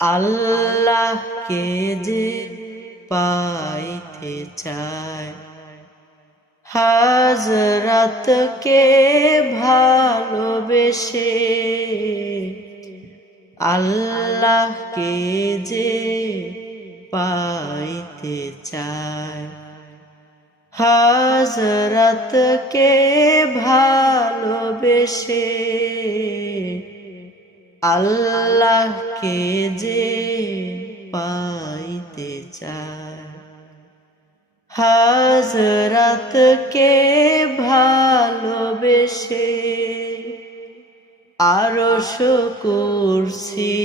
আল্লাহকে যে পাইতে চায়, হযরতকে ভালোবেসে। আল্লাহকে যে পাইতে চায়, হযরতকে ভালোবেসে। আল্লাহকে যে পাইতে চায়, হযরতকে ভালোবেসে। আরশ কুরসি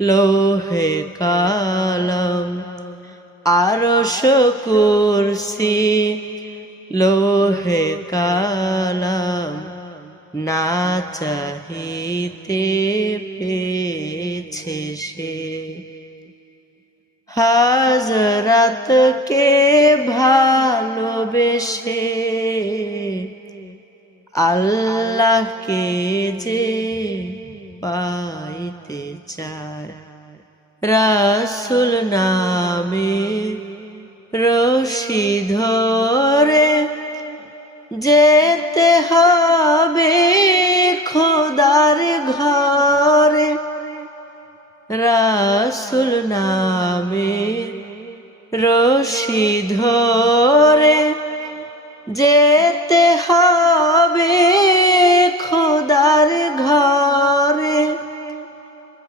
লৌহে কালাম, আরশ কুরসি লৌহে কালাম, না চাহিতে পেয়েছে সে। হযরতকে ভালোবেসে। আল্লাহকে যে পাইতে চায়, রাসূল নামে রশি ধরে যেতে হবে খোদার ঘরে। রাসূল নামে রশি ধরে যেতে